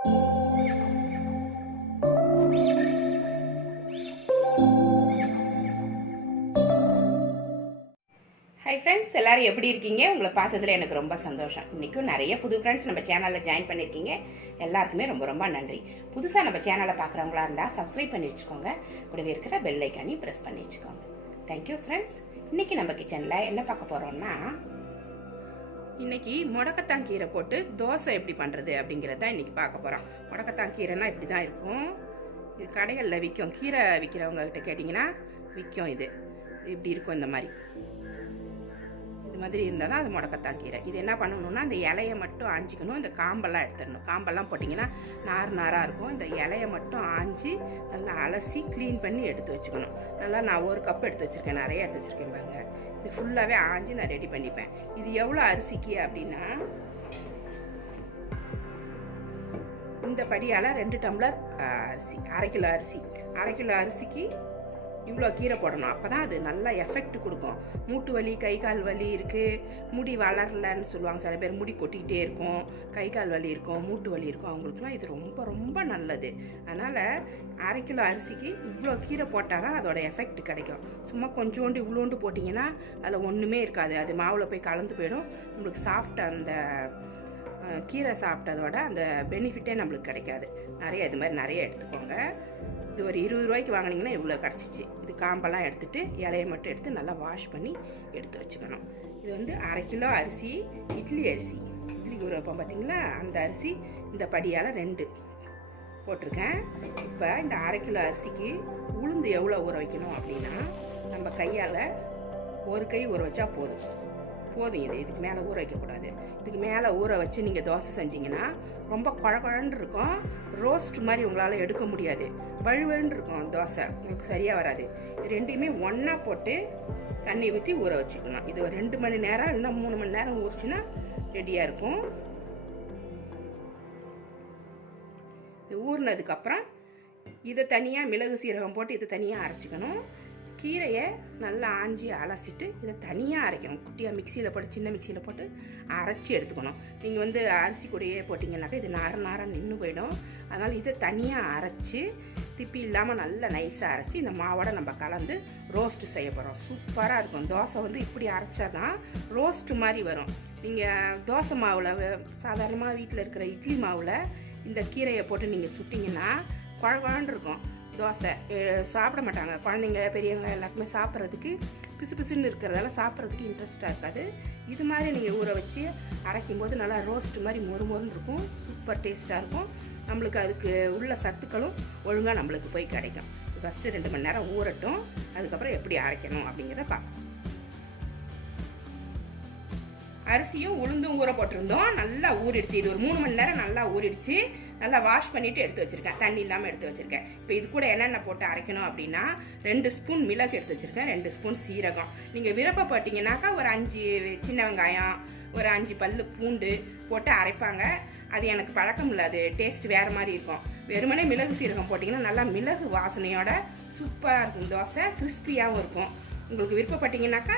Hi friends எல்லாரும் எப்படி இருக்கீங்க? உங்களை பார்த்ததுல எனக்கு ரொம்ப சந்தோஷம். இன்றைக்கும் நிறைய புது ஃப்ரெண்ட்ஸ் நம்ம சேனலில் ஜாயின் பண்ணியிருக்கீங்க எல்லாருக்குமே ரொம்ப ரொம்ப நன்றி. புதுசாக நம்ம சேனலை பார்க்குறவங்களா இருந்தால் சப்ஸ்கிரைப் பண்ணி வச்சுக்கோங்க. கூடவே இருக்கிற பெல் ஐக்கானையும் ப்ரெஸ் பண்ணி வச்சுக்கோங்க. தேங்க்யூ ஃப்ரெண்ட்ஸ் இன்றைக்கி நம்ம கிச்சனில் என்ன பார்க்க போகிறோம்னா இன்னைக்கு முடக்கத்தான் கீரை போட்டு தோசை எப்படி பண்ணுறது அப்படிங்கிறத இன்னைக்கு பார்க்க போகிறோம் முடக்கத்தான் கீரைனா இப்படி தான் இருக்கும். இது கடைகளில் விற்கும் கீரை விற்கிறவங்க கிட்ட கேட்டிங்கன்னா விற்கும் இது. இப்படி இருக்கும் இந்த மாதிரி. மாதிரி இருந்தால் தான் அது முடக்கத்தான் கீரை. இது என்ன பண்ணணும்னா இந்த இலையை மட்டும் ஆஞ்சிக்கணும். இந்த காம்பெல்லாம் எடுத்துடணும். காம்பெல்லாம் போட்டிங்கன்னா நார் நாராக இருக்கும். இந்த இலையை மட்டும் ஆஞ்சி நல்லா அலசி க்ளீன் பண்ணி எடுத்து வச்சுக்கணும். நல்லா நான் ஒரு கப் எடுத்து வச்சுருக்கேன். நிறைய எடுத்து வச்சுருக்கேன் பாருங்க. இது ஃபுல்லாகவே ஆஞ்சி நான் ரெடி பண்ணிப்பேன். இது எவ்வளோ அரிசிக்கு அப்படின்னா இந்த படியால் ரெண்டு டம்ளர் அரிசி. அரை கிலோ அரிசி. அரை கிலோ அரிசிக்கு இவ்வளோ கீரை போடணும். அப்போ தான் அது நல்லா எஃபெக்ட் கொடுக்கும். மூட்டு வலி கை கால் வலி இருக்குது முடி வளரலன்னு சொல்லுவாங்க. சில பேர் முடி கொட்டிக்கிட்டே இருக்கும். கை கால் வலி இருக்கும் மூட்டு வலி இருக்கும். அவங்களுக்குலாம் இது ரொம்ப ரொம்ப நல்லது. அதனால் அரை கிலோ அரிசிக்கு இவ்வளோ கீரை போட்டால் தான் அதோட எஃபெக்ட் கிடைக்கும். சும்மா கொஞ்சோண்டு இவ்வளோண்டு போட்டிங்கன்னா அதில் ஒன்றுமே இருக்காது. அது மாவில் போய் கலந்து போயிடும். நம்மளுக்கு சாஃப்ட் அந்த கீரை சாப்பிட்டதோட அந்த பெனிஃபிட்டே நம்மளுக்கு கிடைக்காது. நிறைய இது மாதிரி நிறைய எடுத்துக்கோங்க. இது ஒரு இருபது ரூபாய்க்கு வாங்கினீங்கன்னா இவ்வளோ கிடச்சிச்சு. இது காம்பெல்லாம் எடுத்துட்டு இலையை மட்டும் எடுத்து நல்லா வாஷ் பண்ணி எடுத்து வச்சுக்கணும். இது வந்து அரை கிலோ அரிசி இட்லி அரிசி. இட்லி ஊற வைப்போம் பார்த்தீங்களா? அந்த அரிசி இந்த படியால் ரெண்டு போட்டிருக்கேன். இப்போ இந்த அரை கிலோ அரிசிக்கு உளுந்து எவ்வளோ ஊற வைக்கணும் அப்படின்னா நம்ம கையால் ஒரு கை ஊற வச்சா போதும். போதும் இது. இதுக்கு மேலே ஊற வைக்கக்கூடாது. இதுக்கு மேலே ஊற வச்சு நீங்கள் தோசை செஞ்சீங்கன்னா ரொம்ப குழகுழன்னு இருக்கும். ரோஸ்ட் மாதிரி உங்களால் எடுக்க முடியாது. வழுவழுன்னு இருக்கும் தோசை. உங்களுக்கு சரியாக வராது. இது ரெண்டையுமே ஒன்றா போட்டு தண்ணி ஊற்றி ஊற வச்சுக்கணும். இது ஒரு ரெண்டு மணி நேரம் இல்லைன்னா மூணு மணி நேரம் ஊறிச்சுன்னா ரெடியாக இருக்கும். இது ஊறினதுக்கப்புறம் இதை தனியாக மிளகு சீரகம் போட்டு இதை தனியாக அரைச்சிக்கணும். கீரையை நல்லா ஆஞ்சி அலசிட்டு இதை தனியாக அரைக்கணும். குட்டியாக மிக்சியில் போட்டு சின்ன மிக்சியில் போட்டு அரைச்சி எடுத்துக்கணும். நீங்கள் வந்து அரிசி கூடையே போட்டிங்கன்னாக்கா இது நார நார நின்று போயிடும். அதனால் இதை தனியாக அரைச்சி திப்பி இல்லாமல் நல்லா நைஸாக அரைச்சி இந்த மாவோட நம்ம கலந்து ரோஸ்ட்டு செய்ய போகிறோம் சூப்பராக இருக்கும். தோசை வந்து இப்படி அரைச்சா தான் ரோஸ்ட்டு மாதிரி வரும். நீங்கள் தோசை மாவில் சாதாரணமாக வீட்டில் இருக்கிற இட்லி மாவில் இந்த கீரையை போட்டு நீங்கள் சுட்டிங்கன்னா குழகுழன்னு இருக்கும். தோசை சாப்பிட மாட்டாங்க. குழந்தைங்க பெரியவங்க எல்லாருக்குமே சாப்பிட்றதுக்கு பிசு பிசுன்னு இருக்கிறதால சாப்பிட்றதுக்கு இன்ட்ரெஸ்ட்டாக இருக்காது. இது மாதிரி நீங்கள் ஊற வச்சு அரைக்கும் போது நல்லா ரோஸ்ட் மாதிரி மொறு மொறுன்னு இருக்கும். சூப்பர் டேஸ்ட்டாக இருக்கும். நம்மளுக்கு அதுக்கு உள்ள சத்துக்களும் ஒழுங்காக நம்மளுக்கு போய் கிடைக்கும். ஃபஸ்ட்டு ரெண்டு மணி நேரம் ஊறட்டும். அதுக்கப்புறம் எப்படி அரைக்கணும் அப்படிங்கிறத பார்ப்போம். அரிசியும் உளுந்தும் ஊற போட்டிருந்தோம். நல்லா ஊறிடுச்சு. இது ஒரு மூணு மணி நேரம் நல்லா ஊறிடுச்சு. நல்லா வாஷ் பண்ணிட்டு எடுத்து வச்சிருக்கேன். தண்ணி இல்லாமல் எடுத்து வச்சிருக்கேன். இப்போ இது கூட என்னென்ன போட்டு அரைக்கணும் அப்படின்னா ரெண்டு ஸ்பூன் மிளகு எடுத்து வச்சிருக்கேன். ரெண்டு ஸ்பூன் சீரகம். நீங்கள் விருப்பப்பட்டீங்கன்னாக்கா ஒரு அஞ்சு சின்ன வெங்காயம் ஒரு அஞ்சு பல் பூண்டு போட்டு அரைப்பாங்க. அது எனக்கு பழக்கம் இல்லை. அது டேஸ்ட் வேறு மாதிரி இருக்கும். வெறுமனே மிளகு சீரகம் போட்டிங்கன்னா நல்லா மிளகு வாசனையோட சூப்பராக இருக்கும். தோசை கிறிஸ்பியாகவும் இருக்கும். உங்களுக்கு விருப்பப்பட்டீங்கன்னாக்கா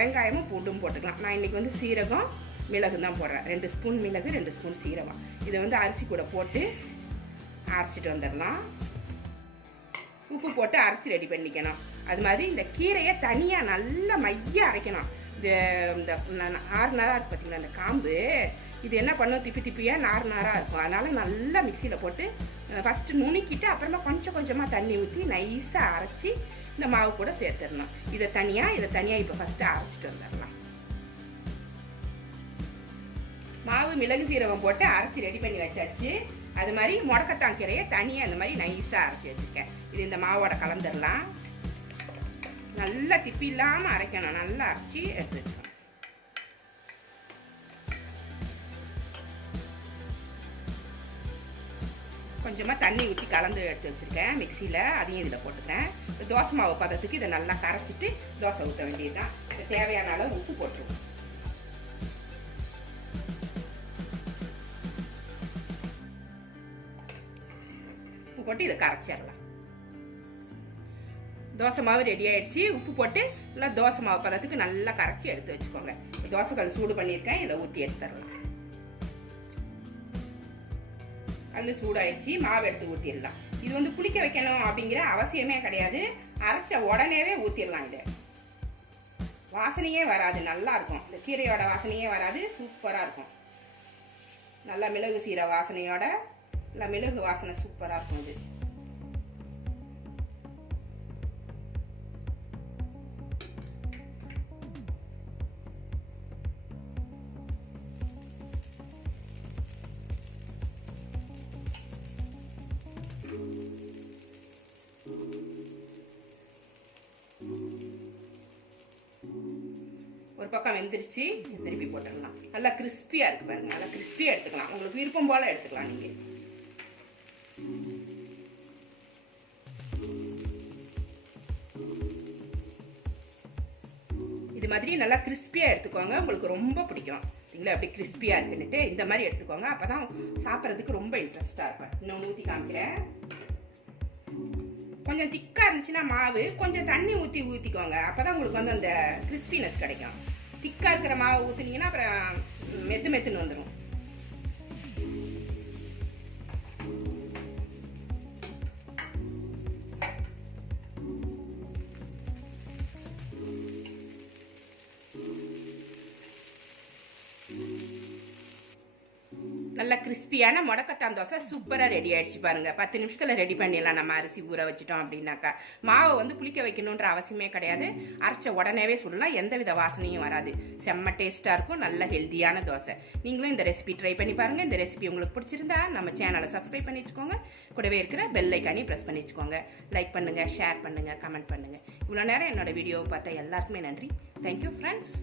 வெங்காயமும் பூண்டும் போட்டுக்கலாம். நான் இன்றைக்கி வந்து சீரகம் மிளகு தான் போடுறேன். ரெண்டு ஸ்பூன் மிளகு ரெண்டு ஸ்பூன் சீரகம். இதை வந்து அரிசி கூட போட்டு அரைச்சிட்டு வந்துடலாம். உப்பு போட்டு அரைச்சி ரெடி பண்ணிக்கணும். அது மாதிரி இந்த கீரையை தனியாக நல்லா மைய அரைக்கணும். இந்த இந்த ஆறு நார் நாராக பார்த்திங்களா பார்த்தீங்களா இந்த காம்பு. இது என்ன பண்ணும்? திப்பி திப்பியாக நார் நாராக இருக்கும். அதனால் நல்லா மிக்சியில் போட்டு ஃபஸ்ட்டு நுணுக்கிட்டு அப்புறமா கொஞ்சம் கொஞ்சமாக தண்ணி ஊற்றி நைஸாக அரைச்சி இந்த மாவு கூட சேர்த்துடணும். இதை தனியாக இதை தனியாக இப்போ ஃபஸ்ட்டு அரைச்சிட்டு வந்துடலாம். மாவு மிளகு சீரகம் போட்டு அரைச்சி ரெடி பண்ணி வச்சாச்சு. அது மாதிரி முடக்கத்தான் கீரையை தனியாக அந்த மாதிரி நைஸாக அரைச்சி வச்சுருக்கேன். இது இந்த மாவோட கலந்துடலாம் நல்லா திப்பி இல்லாமல் அரைக்கணும். நல்லா அரைச்சி எடுத்து வச்சுக்கணும். கொஞ்சமாக தண்ணி ஊற்றி கலந்து எடுத்து வச்சுருக்கேன். மிக்சியில் அதையும் இதில் போட்டுக்கிறேன். தோசை மாவு பதத்துக்கு இதை நல்லா கரைச்சிட்டு தோசை ஊற்ற வேண்டியது தான் தேவையான அளவு உப்பு போட்டுருவோம் உப்பு போட்டு இதை கரைச்சிடலாம். தோசை மாவு ரெடி ஆயிடுச்சு. உப்பு போட்டு நல்லா தோசை மாவு பதத்துக்கு நல்லா கரைச்சி எடுத்து வச்சுக்கோங்க. தோசைக்கல் சூடு பண்ணியிருக்கேன். இதை ஊற்றி எடுத்துடலாம். கல் சூடாயிடுச்சு. மாவு எடுத்து ஊற்றிடலாம் இது வந்து புளிக்க வைக்கணும் அப்படிங்கிற அவசியமே கிடையாது. அரைச்ச உடனேவே ஊற்றிடலாம் இதை. வாசனையே வராது. நல்லா இருக்கும். இந்த கீரையோட வாசனையே வராது. சூப்பராக இருக்கும். நல்லா மிளகு சீரை வாசனையோட நல்லா மிளகு வாசனை சூப்பராக இருக்கும் இது ஒரு பக்கம் வெந்துருச்சு திருப்பி போட்டுடலாம். நல்லா கிறிஸ்பியாக இருக்கு பாருங்க. நல்லா கிறிஸ்பியாக எடுத்துக்கலாம். உங்களுக்கு விருப்பம் போல எடுத்துக்கலாம் நீங்கள் இது மாதிரி நல்லா கிறிஸ்பியாக எடுத்துக்கோங்க. உங்களுக்கு ரொம்ப பிடிக்கும். சரிங்களா அப்படி கிறிஸ்பியாக இருக்குன்னுட்டு இந்த மாதிரி எடுத்துக்கோங்க. அப்போ தான் சாப்பிட்றதுக்கு ரொம்ப இன்ட்ரெஸ்டாக இருக்கும். இன்னொன்று ஊற்றி காமிக்கிறேன். கொஞ்சம் திக்காக இருந்துச்சுன்னா மாவு கொஞ்சம் தண்ணி ஊற்றி ஊற்றிக்கோங்க அப்போ தான் உங்களுக்கு வந்து அந்த கிறிஸ்பினஸ் கிடைக்கும். திக்காக இருக்கிற மாவு ஊற்றுனீங்கன்னா அப்புறம் மெத்து மெத்துன்னு வந்துடும் நல்ல கிறிஸ்பியான முடக்கத்தான் தோசை. சூப்பராக ரெடி ஆயிடுச்சு பாருங்க. பத்து நிமிஷத்தில் ரெடி பண்ணிடலாம். நம்ம அரிசி ஊற வச்சுட்டோம் அப்படின்னாக்கா. மாவை வந்து புளிக்க வைக்கணுன்ற அவசியமே கிடையாது. அரைச்ச உடனேவே சுடலாம். எந்த வித வாசனையும் வராது. செம்ம டேஸ்ட்டாக இருக்கும். நல்ல ஹெல்த்தியான தோசை. நீங்களும் இந்த ரெசிபி ட்ரை பண்ணி பாருங்க. இந்த ரெசிபி உங்களுக்கு பிடிச்சிருந்தா நம்ம சேனலை சப்ஸ்கிரைப் பண்ணி வச்சுக்கோங்க. கூடவே இருக்கிற பெல் ஐக்கானி ப்ரெஸ் பண்ணி வச்சுக்கோங்க. லைக் பண்ணுங்கள் ஷேர் பண்ணுங்க கமெண்ட் பண்ணுங்க. இவ்வளோ நேரம் என்னோட வீடியோவை பார்த்தா எல்லாருக்குமே நன்றி. Thank you friends